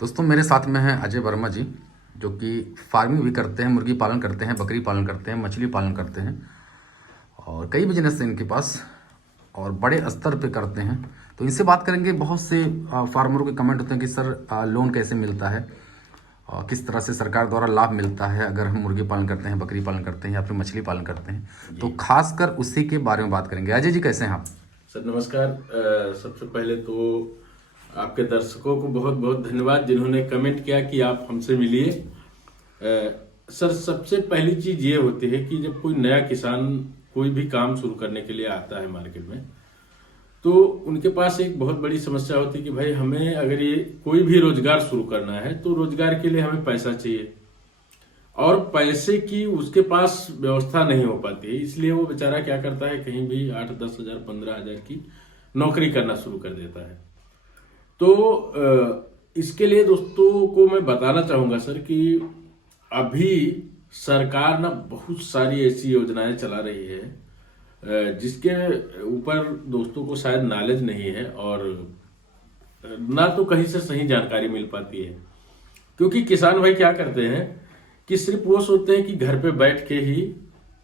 दोस्तों मेरे साथ में हैं अजय वर्मा जी, जो कि फार्मिंग भी करते हैं, मुर्गी पालन करते हैं, बकरी पालन करते हैं, मछली पालन करते हैं और कई बिजनेस हैं इनके पास और बड़े स्तर पे करते हैं। तो इनसे बात करेंगे। बहुत से फार्मरों के कमेंट होते हैं कि सर लोन कैसे मिलता है और किस तरह से सरकार द्वारा लाभ मिलता है अगर हम मुर्गी पालन करते हैं, बकरी पालन करते हैं या फिर मछली पालन करते हैं। तो खासकर उसी के बारे में बात करेंगे। अजय जी कैसे हैं आप? सर नमस्कार। सबसे पहले तो आपके दर्शकों को बहुत बहुत धन्यवाद जिन्होंने कमेंट किया कि आप हमसे मिलिए। सर सबसे पहली चीज ये होती है कि जब कोई नया किसान कोई भी काम शुरू करने के लिए आता है मार्केट में, तो उनके पास एक बहुत बड़ी समस्या होती है कि भाई हमें अगर ये कोई भी रोजगार शुरू करना है तो रोजगार के लिए हमें पैसा चाहिए और पैसे की उसके पास व्यवस्था नहीं हो पाती है। इसलिए वो बेचारा क्या करता है, कहीं भी 8-10 हजार 15 हजार की नौकरी करना शुरू कर देता है। तो इसके लिए दोस्तों को मैं बताना चाहूंगा सर कि अभी सरकार ना बहुत सारी ऐसी योजनाएं चला रही है जिसके ऊपर दोस्तों को शायद नॉलेज नहीं है और ना तो कहीं से सही जानकारी मिल पाती है। क्योंकि किसान भाई क्या करते हैं कि सिर्फ वो सोचते हैं कि घर पे बैठ के ही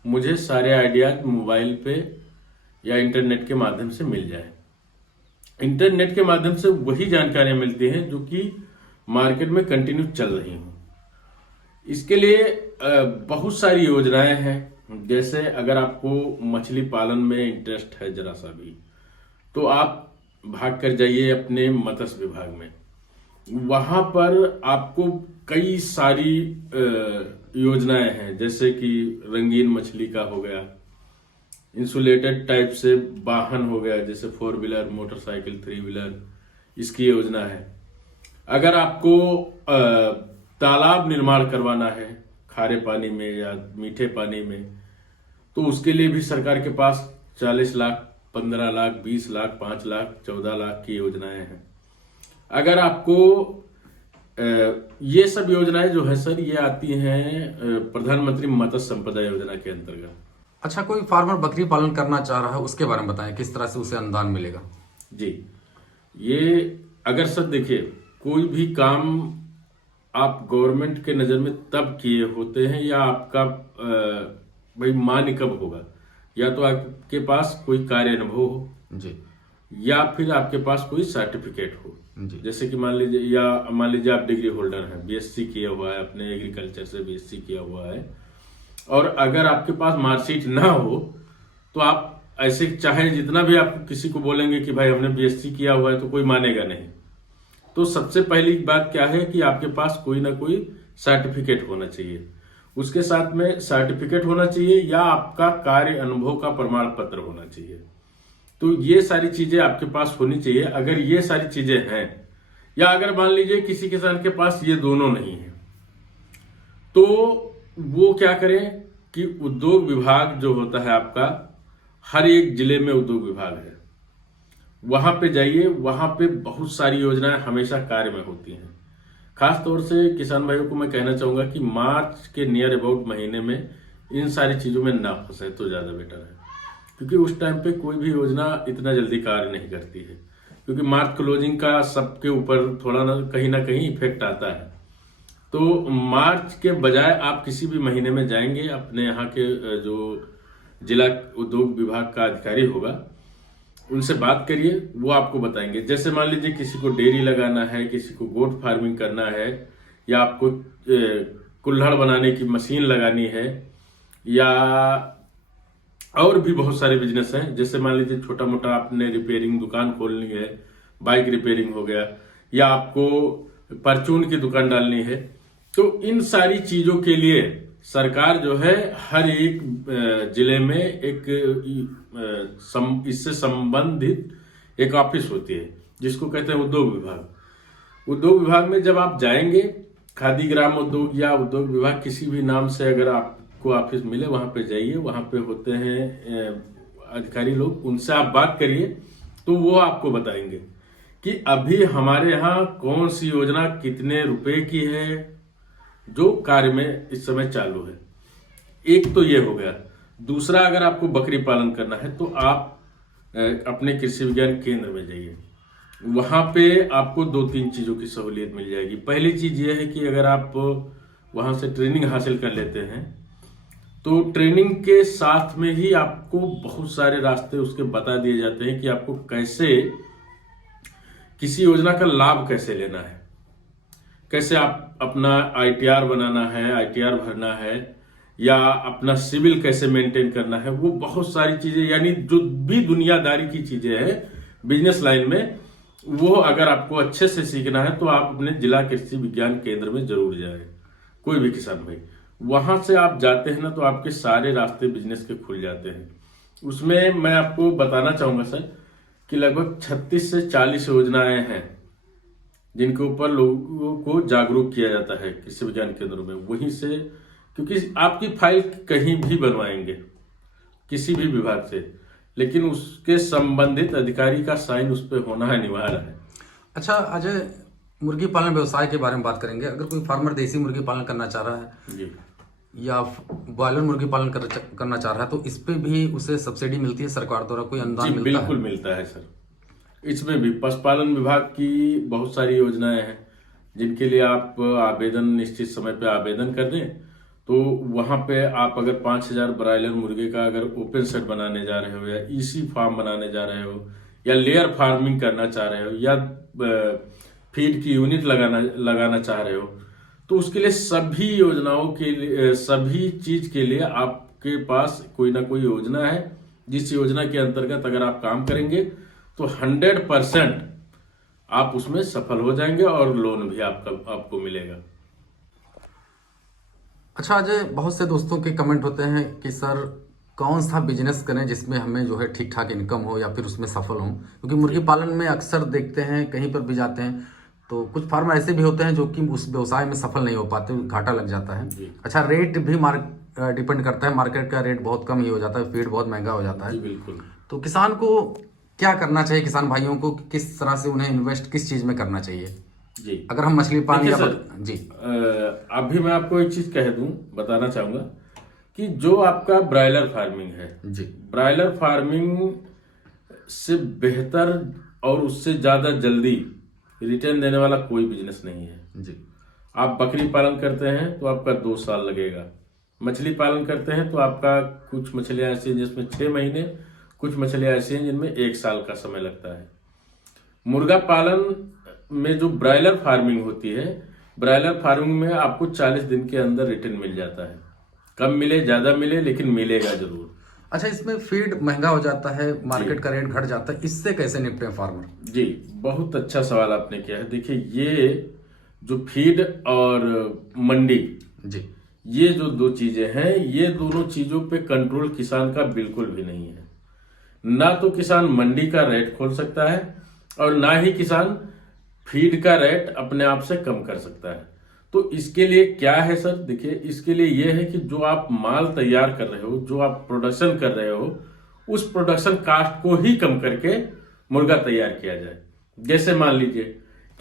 मुझे सारे आइडियाज मोबाइल पे या इंटरनेट के माध्यम से मिल जाए। इंटरनेट के माध्यम से वही जानकारियां मिलती हैं जो कि मार्केट में कंटिन्यू चल रही हों। इसके लिए बहुत सारी योजनाएं हैं। जैसे अगर आपको मछली पालन में इंटरेस्ट है जरा सा भी, तो आप भाग कर जाइए अपने मत्स्य विभाग में। वहां पर आपको कई सारी योजनाएं हैं, जैसे कि रंगीन मछली का हो गया, इंसुलेटेड टाइप से वाहन हो गया जैसे 4 व्हीलर, मोटरसाइकिल, 3 व्हीलर, इसकी योजना है। अगर आपको तालाब निर्माण करवाना है खारे पानी में या मीठे पानी में, तो उसके लिए भी सरकार के पास 40 लाख, 15 लाख, 20 लाख, 5 लाख, 14 लाख की योजनाएं हैं। अगर आपको ये सब योजनाएं जो है सर, ये आती हैं प्रधानमंत्री मत्स्य संपदा योजना के अंतर्गत। अच्छा, कोई फार्मर बकरी पालन करना चाह रहा है, उसके बारे में बताएं, किस तरह से उसे अनुदान मिलेगा? जी, ये अगर सर देखिए, कोई भी काम आप गवर्नमेंट के नजर में तब किए होते हैं या आपका भाई मान्य कब होगा, या तो आपके पास कोई कार्य अनुभव हो जी, या फिर आपके पास कोई सर्टिफिकेट हो जी। जैसे कि मान लीजिए आप डिग्री होल्डर हैं, बीएससी किया हुआ है, अपने एग्रीकल्चर से बीएससी किया हुआ है, और अगर आपके पास मार्कशीट ना हो तो आप ऐसे चाहे जितना भी आप किसी को बोलेंगे कि भाई हमने बीएससी किया हुआ है, तो कोई मानेगा नहीं। तो सबसे पहली बात क्या है कि आपके पास कोई ना कोई सर्टिफिकेट होना चाहिए। उसके साथ में सर्टिफिकेट होना चाहिए या आपका कार्य अनुभव का प्रमाण पत्र होना चाहिए। तो ये सारी चीजें आपके पास होनी चाहिए। अगर ये सारी चीजें हैं, या अगर मान लीजिए किसी किसान के पास ये दोनों नहीं है, तो वो क्या करें कि उद्योग विभाग जो होता है आपका, हर एक जिले में उद्योग विभाग है, वहां पे जाइए। वहां पे बहुत सारी योजनाएं हमेशा कार्य में होती हैं। खास तौर से किसान भाइयों को मैं कहना चाहूंगा कि मार्च के नियर अबाउट महीने में इन सारी चीजों में ना फंसे तो ज्यादा बेटर है, क्योंकि उस टाइम पे कोई भी योजना इतना जल्दी कार्य नहीं करती है। क्योंकि मार्च क्लोजिंग का सबके ऊपर थोड़ा ना कहीं इफेक्ट आता है। तो मार्च के बजाय आप किसी भी महीने में जाएंगे, अपने यहाँ के जो जिला उद्योग विभाग का अधिकारी होगा उनसे बात करिए, वो आपको बताएंगे। जैसे मान लीजिए किसी को डेयरी लगाना है, किसी को गोट फार्मिंग करना है, या आपको कुल्हड़ बनाने की मशीन लगानी है, या और भी बहुत सारे बिजनेस हैं। जैसे मान लीजिए छोटा मोटा आपने रिपेयरिंग दुकान खोलनी है, बाइक रिपेयरिंग हो गया, या आपको परचून की दुकान डालनी है, तो इन सारी चीजों के लिए सरकार जो है हर एक जिले में एक इससे संबंधित एक ऑफिस होती है जिसको कहते हैं उद्योग विभाग। उद्योग विभाग में जब आप जाएंगे, खादी ग्राम उद्योग या उद्योग विभाग किसी भी नाम से अगर आपको ऑफिस मिले, वहां पे जाइए। वहां पे होते हैं अधिकारी लोग, उनसे आप बात करिए तो वो आपको बताएंगे कि अभी हमारे यहाँ कौन सी योजना कितने रुपए की है जो कार्य में इस समय चालू है। एक तो ये हो गया। दूसरा, अगर आपको बकरी पालन करना है तो आप अपने कृषि विज्ञान केंद्र में जाइए। वहाँ पे आपको 2-3 चीज़ों की सहूलियत मिल जाएगी। पहली चीज़ ये है कि अगर आप वहाँ से ट्रेनिंग हासिल कर लेते हैं तो ट्रेनिंग के साथ में ही आपको बहुत सारे रास्ते उसके बता दिए जाते हैं कि आपको कैसे किसी योजना का लाभ कैसे लेना है, कैसे आप अपना आईटीआर बनाना है, आईटीआर भरना है, या अपना सिविल कैसे मेंटेन करना है। वो बहुत सारी चीजें, यानी जो भी दुनियादारी की चीजें हैं बिजनेस लाइन में, वो अगर आपको अच्छे से सीखना है तो आप अपने जिला कृषि विज्ञान केंद्र में जरूर जाए। कोई भी किसान भाई, वहां से आप जाते हैं ना तो आपके सारे रास्ते बिजनेस के खुल जाते हैं। उसमें मैं आपको बताना चाहूंगा सर कि लगभग 36 से 40 योजनाएं हैं जिनके ऊपर लोगों को जागरूक किया जाता है कृषि विज्ञान केंद्रों में। वहीं से, क्योंकि आपकी फाइल कहीं भी बनवाएंगे किसी भी विभाग से, लेकिन उसके संबंधित अधिकारी का साइन उस पर होना अनिवार्य है। अच्छा अजय, मुर्गी पालन व्यवसाय के बारे में बात करेंगे। अगर कोई फार्मर देसी मुर्गी पालन करना चाह रहा है जी, या ब्रॉयलर मुर्गी पालन करना चाह रहा है तो इस पे भी उसे सब्सिडी मिलती है सरकार द्वारा, कोई अनुदान जी मिलता बिल्कुल मिलता है सर। इसमें भी पशुपालन विभाग की बहुत सारी योजनाएं हैं जिनके लिए आप आवेदन निश्चित समय पे आवेदन कर दें तो वहां पे आप अगर 5,000 ब्रायलर मुर्गे का अगर ओपन सेट बनाने जा रहे हो, या ईसी फार्म बनाने जा रहे हो, या लेयर फार्मिंग करना चाह रहे हो, या फीड की यूनिट लगाना चाह रहे हो, तो उसके लिए सभी योजनाओं के लिए, सभी चीज के लिए आपके पास कोई ना कोई योजना है जिस योजना के अंतर्गत अगर आप काम करेंगे तो 100% आप उसमें सफल हो जाएंगे और लोन भी आपको मिलेगा। अच्छा अजय, बहुत से दोस्तों के कमेंट होते हैं कि सर कौन सा बिजनेस करें जिसमें हमें जो है ठीक ठाक इनकम हो या फिर उसमें सफल हो, क्योंकि मुर्गी पालन में अक्सर देखते हैं कहीं पर भी जाते हैं तो कुछ फार्मर ऐसे भी होते हैं जो कि उस व्यवसाय में सफल नहीं हो पाते, घाटा लग जाता है। अच्छा, रेट भी डिपेंड करता है, मार्केट का रेट बहुत कम ही हो जाता है, फीड बहुत महंगा हो जाता है। जी बिल्कुल। तो किसान को क्या करना चाहिए, किसान भाइयों को किस तरह से उन्हें इन्वेस्ट किस चीज में करना चाहिए जी, अगर हम मछली पालन या जी अभी मैं आपको एक चीज कह दूं, बताना चाहूंगा कि जो आपका ब्रायलर फार्मिंग है जी, ब्रायलर फार्मिंग से बेहतर और उससे ज्यादा जल्दी रिटर्न देने वाला कोई बिजनेस नहीं है जी। आप बकरी पालन करते हैं तो आपका 2 साल लगेगा, मछली पालन करते हैं तो आपका कुछ मछलियां ऐसी हैं जिसमें 6 महीने, कुछ मछलियां ऐसी हैं जिनमें 1 साल का समय लगता है। मुर्गा पालन में जो ब्रायलर फार्मिंग होती है, ब्रायलर फार्मिंग में आपको 40 दिन के अंदर रिटर्न मिल जाता है। कम मिले ज्यादा मिले लेकिन मिलेगा जरूर। अच्छा, इसमें फीड महंगा हो जाता है, मार्केट का रेट घट जाता है, इससे कैसे निपटे फार्मर? जी, बहुत अच्छा सवाल आपने किया है। देखिए, ये जो फीड और मंडी जी, ये जो 2 चीजें हैं, ये दोनों चीजों पे कंट्रोल किसान का बिल्कुल भी नहीं है। ना तो किसान मंडी का रेट खोल सकता है और ना ही किसान फीड का रेट अपने आप से कम कर सकता है। तो इसके लिए क्या है सर, देखिए इसके लिए ये है कि जो आप माल तैयार कर रहे हो, जो आप प्रोडक्शन कर रहे हो, उस प्रोडक्शन कास्ट को ही कम करके मुर्गा तैयार किया जाए। जैसे मान लीजिए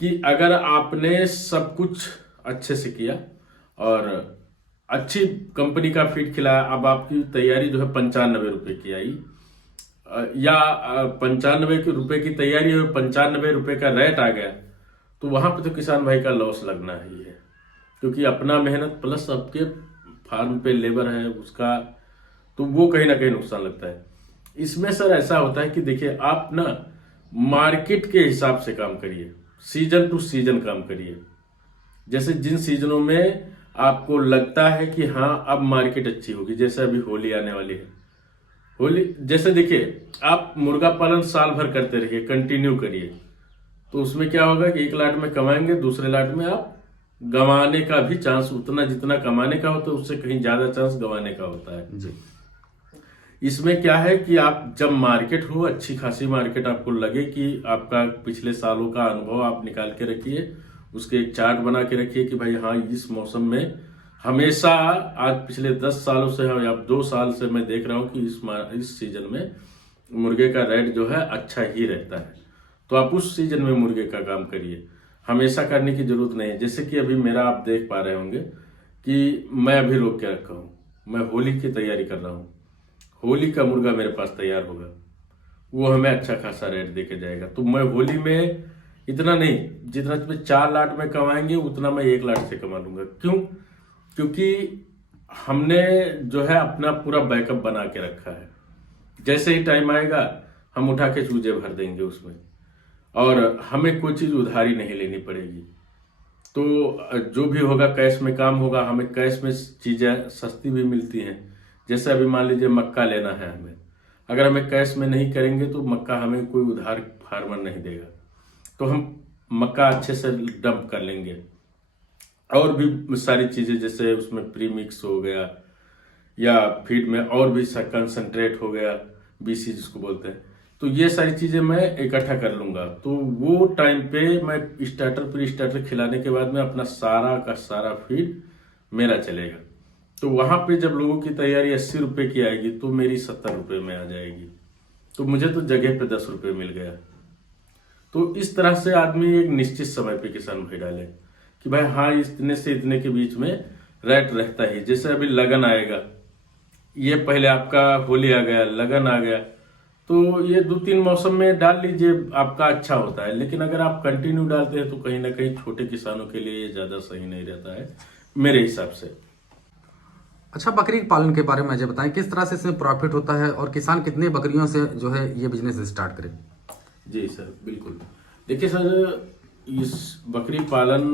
कि अगर आपने सब कुछ अच्छे से किया और अच्छी कंपनी का फीड खिलाया, अब आपकी तैयारी जो है 95 रुपए की आई, या 95 रुपए की तैयारी और 95 रुपए का रेट आ गया, तो वहां पे तो किसान भाई का लॉस लगना ही है, क्योंकि अपना मेहनत प्लस आपके फार्म पे लेबर है उसका, तो वो कहीं ना कहीं नुकसान लगता है। इसमें सर ऐसा होता है कि देखिए, आप ना मार्केट के हिसाब से काम करिए, सीजन टू सीजन काम करिए। जैसे जिन सीजनों में आपको लगता है कि हाँ अब मार्केट अच्छी होगी, जैसे अभी होली आने वाली है, होली जैसे देखिए, आप मुर्गा पालन साल भर करते रहिए, कंटिन्यू करिए, तो उसमें क्या होगा कि एक लाट में कमाएंगे, दूसरे लाट में आप गंवाने का भी चांस, उतना जितना कमाने का होता है उससे कहीं ज्यादा चांस गंवाने का होता है जी। इसमें क्या है कि आप जब मार्केट हो, अच्छी खासी मार्केट आपको लगे कि आपका पिछले सालों का अनुभव आप निकाल के रखिए, उसके एक चार्ट बना के रखिए कि भाई हाँ इस मौसम में हमेशा, आज पिछले 10 सालों से या 2 साल से मैं देख रहा हूं कि इस सीजन में मुर्गे का रेट जो है अच्छा ही रहता है, तो आप उस सीजन में मुर्गे का काम करिए। हमेशा करने की जरूरत नहीं है। जैसे कि अभी मेरा आप देख पा रहे होंगे कि मैं अभी रोक के रखा हूं, मैं होली की तैयारी कर रहा हूं, होली का मुर्गा मेरे पास तैयार होगा, वो हमें अच्छा खासा रेट दे के जाएगा। तो मैं होली में इतना नहीं, जितना में 4 लाट में कमाएंगे उतना मैं 1 लाट से कमा लूंगा। क्यों? क्योंकि हमने जो है अपना पूरा बैकअप बना के रखा है। जैसे ही टाइम आएगा हम उठा के चूजे भर देंगे उसमें, और हमें कोई चीज उधारी नहीं लेनी पड़ेगी। तो जो भी होगा कैश में काम होगा। हमें कैश में चीजें सस्ती भी मिलती हैं। जैसे अभी मान लीजिए मक्का लेना है हमें, अगर हमें कैश में नहीं करेंगे तो मक्का हमें कोई उधार फार्मर नहीं देगा, तो हम मक्का अच्छे से डंप कर लेंगे। और भी सारी चीजें जैसे उसमें प्री मिक्स हो गया या फीड में और भी कंसंट्रेट हो गया, बीसी जिसको बोलते हैं, तो ये सारी चीजें मैं इकट्ठा कर लूंगा। तो वो टाइम पे मैं स्टार्टर प्री स्टार्टर खिलाने के बाद में अपना सारा का सारा फीड मेरा चलेगा। तो वहां पे जब लोगों की तैयारी 80 रुपए की आएगी तो मेरी 70 रुपए में आ जाएगी। तो मुझे तो जगह पे 10 रुपए मिल गया। तो इस तरह से आदमी एक निश्चित समय पे किसान भाई डाले कि भाई हाँ इतने से इतने के बीच में रेट रहता ही। जैसे अभी लगन आएगा, ये पहले आपका होली आ गया, लगन आ गया, तो ये 2-3 मौसम में डाल लीजिए, आपका अच्छा होता है। लेकिन अगर आप कंटिन्यू डालते हैं तो कहीं ना कहीं छोटे किसानों के लिए ये ज्यादा सही नहीं रहता है मेरे हिसाब से। अच्छा, बकरी पालन के बारे में मुझे बताएं, किस तरह से इसमें प्रॉफिट होता है और किसान कितनी बकरियों से जो है ये बिजनेस स्टार्ट करे? जी सर, बिल्कुल। देखिए सर, इस बकरी पालन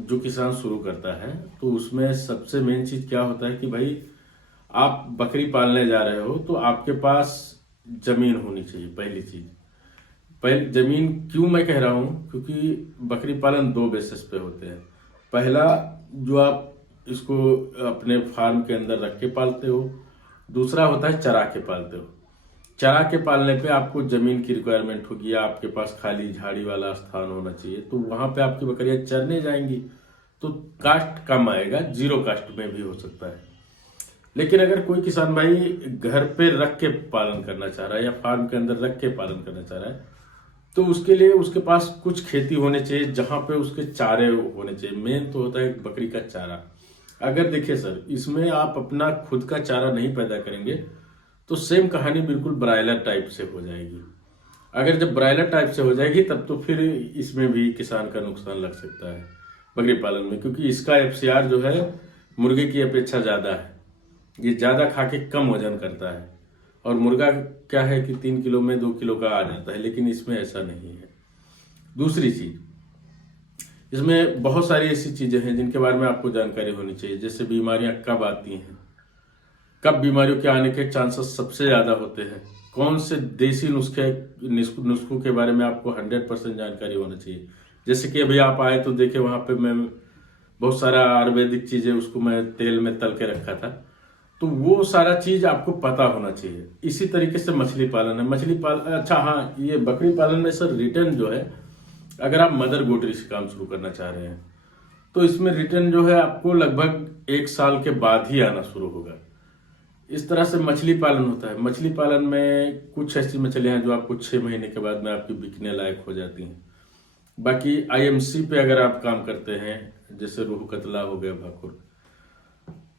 जो किसान शुरू करता है तो उसमें सबसे मेन चीज क्या होता है कि भाई आप बकरी पालने जा रहे हो तो आपके पास जमीन होनी चाहिए। पहली चीज, पहले जमीन क्यों मैं कह रहा हूं, क्योंकि बकरी पालन 2 बेसिस पे होते हैं। पहला, जो आप इसको अपने फार्म के अंदर रख के पालते हो। दूसरा होता है चरा के पालते हो। चरा के पालने पे आपको जमीन की रिक्वायरमेंट होगी, आपके पास खाली झाड़ी वाला स्थान होना चाहिए, तो वहां पे आपकी बकरियां चरने जाएंगी तो कास्ट कम आएगा, 0 कास्ट में भी हो सकता है। लेकिन अगर कोई किसान भाई घर पे रख के पालन करना चाह रहा है या फार्म के अंदर रख के पालन करना चाह रहा है, तो उसके लिए उसके पास कुछ खेती होने चाहिए जहां पे उसके चारे होने चाहिए। मेन तो होता है बकरी का चारा। अगर देखिए सर, इसमें आप अपना खुद का चारा नहीं पैदा करेंगे तो सेम कहानी बिल्कुल ब्रायलर टाइप से हो जाएगी। अगर जब ब्रायलर टाइप से हो जाएगी तब तो फिर इसमें भी किसान का नुकसान लग सकता है बकरी पालन में, क्योंकि इसका एफसीआर जो है मुर्गे की अपेक्षा ज्यादा है। ये ज्यादा खा के कम वजन करता है, और मुर्गा क्या है कि 3 किलो में 2 किलो का आ जाता है, लेकिन इसमें ऐसा नहीं है। दूसरी चीज, इसमें बहुत सारी ऐसी चीजें हैं जिनके बारे में आपको जानकारी होनी चाहिए। जैसे बीमारियां कब आती हैं, कब बीमारियों के आने के चांसेस सबसे ज्यादा होते हैं, कौन से देसी नुस्खों के बारे में आपको 100% जानकारी होना चाहिए। जैसे कि अभी आप आए तो देखे वहां पे मैं बहुत सारा आयुर्वेदिक चीजें उसको मैं तेल में तल के रखा था, तो वो सारा चीज आपको पता होना चाहिए। इसी तरीके से मछली पालन है। अच्छा हाँ, ये बकरी पालन में सर रिटर्न जो है, अगर आप मदर गोटरी से काम शुरू करना चाह रहे हैं तो इसमें रिटर्न जो है आपको लगभग 1 साल के बाद ही आना शुरू होगा। इस तरह से मछली पालन होता है। मछली पालन में कुछ ऐसी मछलियां हैं जो आपको 6 महीने के बाद में आपकी बिकने लायक हो जाती हैं। बाकी आईएमसी पे अगर आप काम करते हैं, जैसे रोहू कतला हो गया, भाकुर,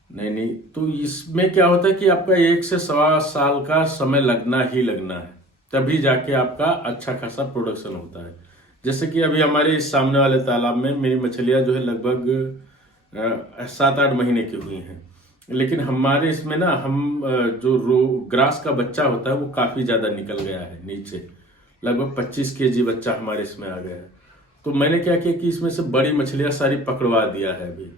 नहीं, तो इसमें क्या होता है कि आपका 1 से 1.25 साल का समय लगना ही लगना है, तभी जाके आपका अच्छा खासा प्रोडक्शन होता है। जैसे कि अभी हमारे इस सामने वाले तालाब में मेरी मछलियां जो है लगभग 7-8 महीने की हुई हैं। लेकिन हमारे इसमें ना हम जो ग्रास का बच्चा होता है वो काफी ज्यादा निकल गया है नीचे, लगभग 25 केजी बच्चा हमारे इसमें आ गया है। तो मैंने क्या किया कि इसमें से बड़ी मछलियां सारी पकड़वा दिया है अभी,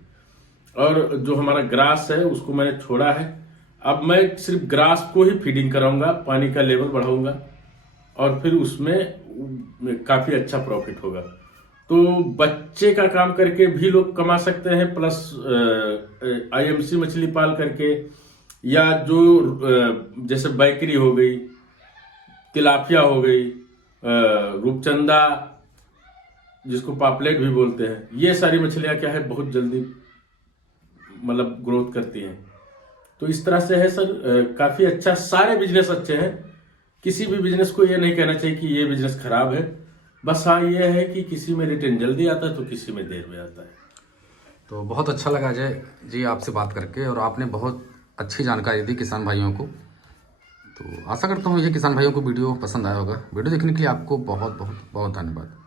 और जो हमारा ग्रास है उसको मैंने छोड़ा है। अब मैं सिर्फ ग्रास को ही फीडिंग कराऊंगा, पानी का लेवल बढ़ाऊंगा, और फिर उसमें काफी अच्छा प्रॉफिट होगा। तो बच्चे का काम करके भी लोग कमा सकते हैं, प्लस आईएमसी मछली पाल करके, या जो जैसे बैकरी हो गई, तिलापिया हो गई, रूपचंदा जिसको पापलेट भी बोलते हैं, ये सारी मछलियां क्या है बहुत जल्दी मतलब ग्रोथ करती हैं। तो इस तरह से है सर, काफी अच्छा, सारे बिजनेस अच्छे हैं। किसी भी बिजनेस को ये नहीं कहना चाहिए कि ये बिजनेस खराब है। बस हाँ ये है कि किसी में रिटर्न जल्दी आता है तो किसी में देर में आता है। तो बहुत अच्छा लगा अजय जी आपसे बात करके, और आपने बहुत अच्छी जानकारी दी किसान भाइयों को। तो आशा करता हूँ ये किसान भाइयों को वीडियो पसंद आया होगा। वीडियो देखने के लिए आपको बहुत बहुत बहुत धन्यवाद।